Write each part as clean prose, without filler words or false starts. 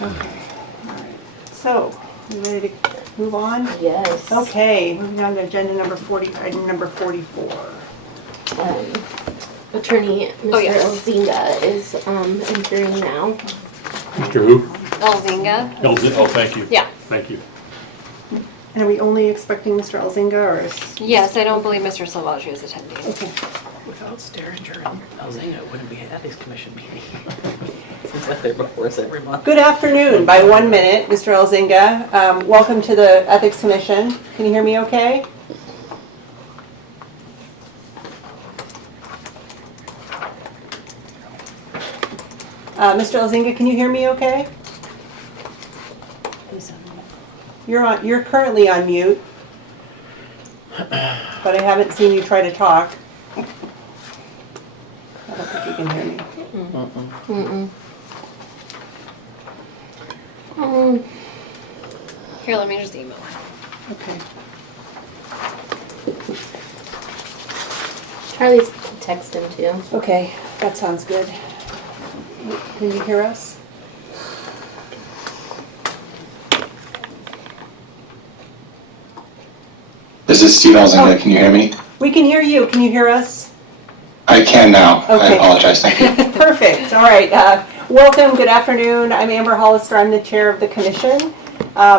Okay. All right. So, you ready to move on? Yes. Okay, moving on to agenda number 40, item number 44. Attorney Mr. yes. Elzinga is entering now. Mr. Who? Elzinga. Oh, thank you. Yeah. Thank you. And are we only expecting Mr. Elzinga or is? Yes, I don't believe Mr. Selvaggio is attending. Okay. Without Steringer and Elzinga, it wouldn't be an ethics commission meeting. Seems like they're before us every month. Good afternoon, by 1 minute, Mr. Elzinga. Welcome to the Ethics Commission. Can you hear me okay? Mr. Elzinga, can you hear me okay? You're currently on mute, but I haven't seen you try to talk. I don't think you can hear me. Here, let me just email. Okay. Charlie's texting too. Okay, that sounds good. Can you hear us? This is Steve Elzinga. Can you hear me? We can hear you. Can you hear us? I can now. I Okay. apologize. Thank you. Perfect. All right. Welcome. Good afternoon. I'm Amber Hollister. I'm the chair of the commission.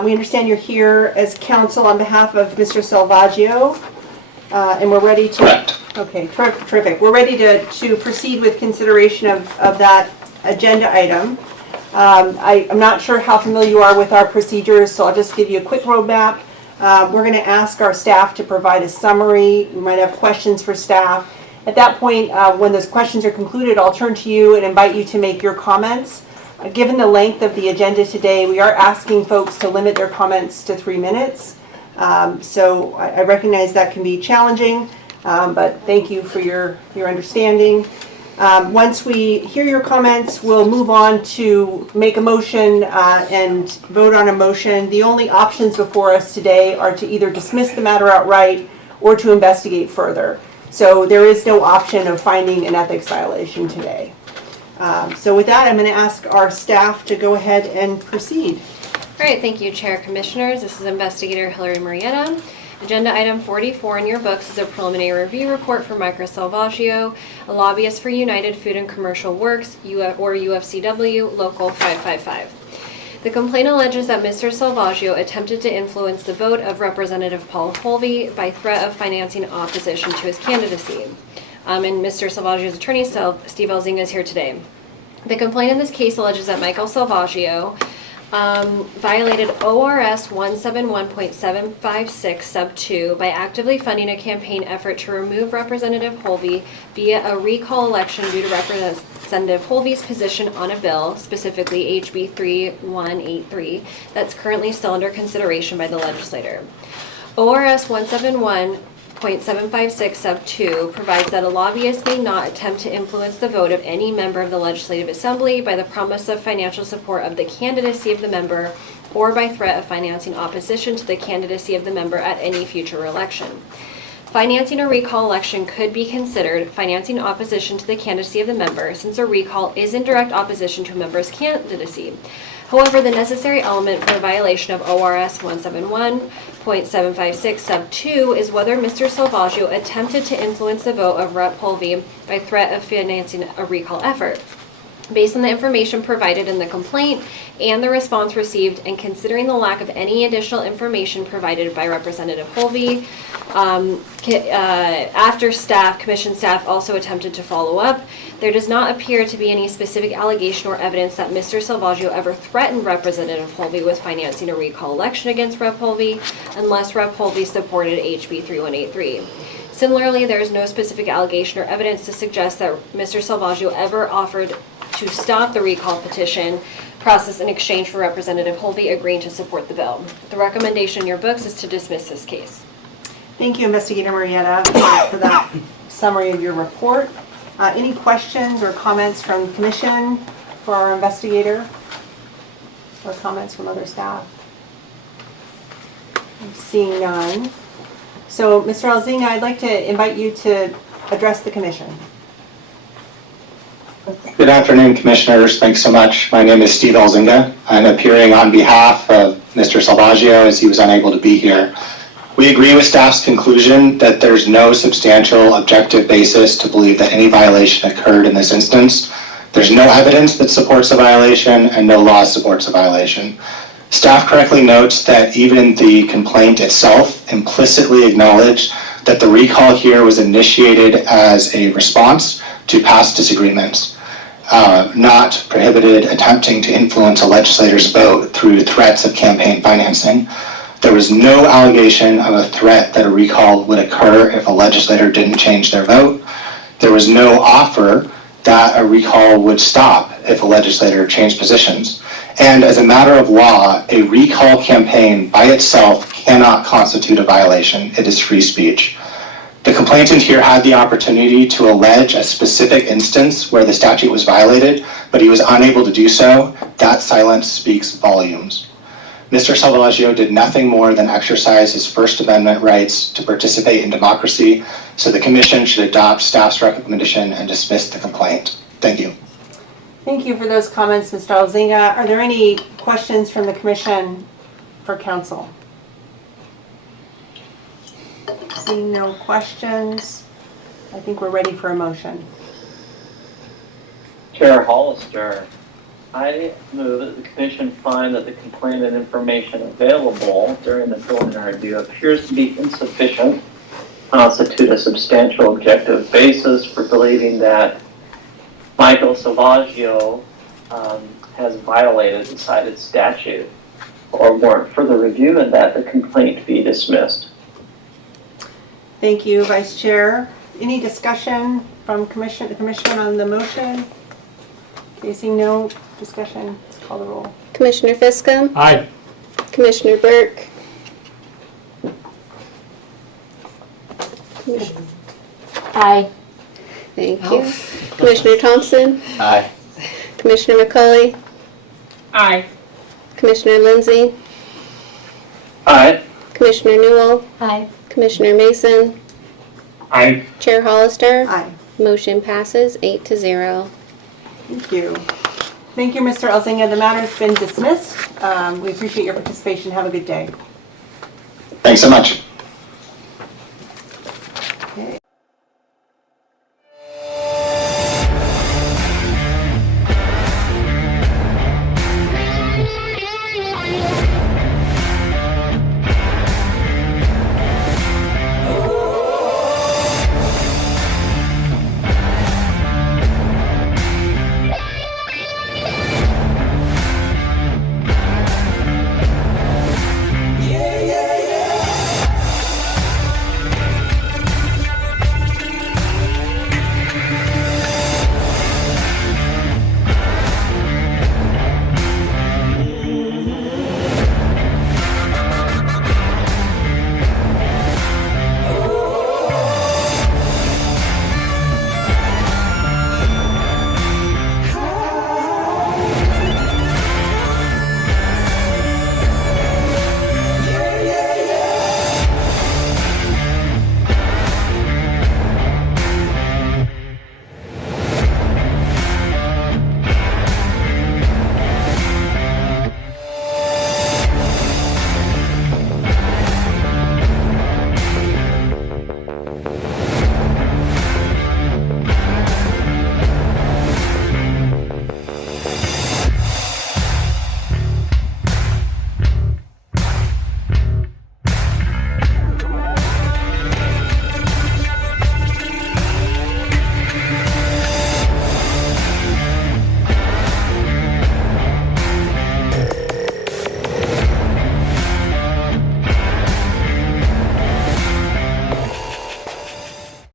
We understand you're here as counsel on behalf of Mr. Selvaggio, and we're ready to. Correct. Okay. Terrific. We're ready to proceed with consideration of that agenda item. I'm not sure how familiar you are with our procedures, so I'll just give you a quick roadmap. We're going to ask our staff to provide a summary. We might have questions for staff. At that point, when those questions are concluded, I'll turn to you and invite you to make your comments. Given the length of the agenda today, we are asking folks to limit their comments to 3 minutes. So I recognize that can be challenging, but thank you for your understanding. Once we hear your comments, we'll move on to make a motion and vote on a motion. The only options before us today are to either dismiss the matter outright or to investigate further. So there is no option of finding an ethics violation today. So with that, I'm going to ask our staff to go ahead and proceed. All right, thank you, Chair Commissioners. This is Investigator Hillary Marietta. Agenda item 44 in your books is a preliminary review report for Michael Selvaggio, a lobbyist for United Food and Commercial Works, or UFCW, Local 555. The complaint alleges that Mr. Selvaggio attempted to influence the vote of Representative Paul Holvey by threat of financing opposition to his candidacy. And Mr. Selvaggio's attorney, Steve Elzinga, is here today. The complaint in this case alleges that Michael Selvaggio violated ORS 171.756 sub 2 by actively funding a campaign effort to remove Representative Holvey via a recall election due to Representative Holvey's position on a bill, specifically HB 3183, that's currently still under consideration by the legislator. ORS 171.756 sub 2 provides that a lobbyist may not attempt to influence the vote of any member of the Legislative Assembly by the promise of financial support of the candidacy of the member or by threat of financing opposition to the candidacy of the member at any future election. Financing a recall election could be considered financing opposition to the candidacy of the member, since a recall is in direct opposition to a member's candidacy. However, the necessary element for a violation of ORS 171.756 sub 2 is whether Mr. Selvaggio attempted to influence the vote of Rep. Holvey by threat of financing a recall effort. Based on the information provided in the complaint and the response received, and considering the lack of any additional information provided by Representative Holvey, after commission staff also attempted to follow up, there does not appear to be any specific allegation or evidence that Mr. Selvaggio ever threatened Representative Holvey with financing a recall election against Rep. Holvey, unless Rep. Holvey supported HB 3183. Similarly, there is no specific allegation or evidence to suggest that Mr. Selvaggio ever offered to stop the recall petition process in exchange for Representative Holvey agreeing to support the bill. The recommendation in your books is to dismiss this case. Thank you, Investigator Marietta, for that summary of your report. Any questions or comments from the commission for our investigator? Or comments from other staff? I'm seeing none. So, Mr. Elzinga, I'd like to invite you to address the commission. Good afternoon, Commissioners. Thanks so much. My name is Steve Elzinga. I'm appearing on behalf of Mr. Selvaggio as he was unable to be here. We agree with staff's conclusion that there's no substantial objective basis to believe that any violation occurred in this instance. There's no evidence that supports a violation and no law supports a violation. Staff correctly notes that even the complaint itself implicitly acknowledged that the recall here was initiated as a response to past disagreements, not prohibited attempting to influence a legislator's vote through threats of campaign financing. There was no allegation of a threat that a recall would occur if a legislator didn't change their vote. There was no offer that a recall would stop if a legislator changed positions. And as a matter of law, a recall campaign by itself cannot constitute a violation. It is free speech. The complainant here had the opportunity to allege a specific instance where the statute was violated, but he was unable to do so. That silence speaks volumes. Mr. Selvaggio did nothing more than exercise his First Amendment rights to participate in democracy, so the Commission should adopt staff's recommendation and dismiss the complaint. Thank you. Thank you for those comments, Mr. Elzinga. Are there any questions from the Commission for Council? Seeing no questions, I think we're ready for a motion. Chair Hollister, I move that the Commission find that the complaint and information available during the preliminary review appears to be insufficient, constitute a substantial objective basis for believing that Michael Selvaggio has violated the cited statute, or warrant further review, and that the complaint be dismissed. Thank you, Vice Chair. Any discussion from the Commission on the motion? Okay, seeing no discussion, let's call the roll. Commissioner Fiscum, Aye. Commissioner Burke, Aye. thank you. Commissioner Thompson, Aye. Commissioner McCauley, Aye. Commissioner Lindsay, Aye. Commissioner Newell, Aye. Commissioner Mason, Aye. Chair Hollister. Aye. Motion passes 8-0. Thank you. Thank you, Mr. Elzinga. The matter's been dismissed. We appreciate your participation. Have a good day. Thanks so much.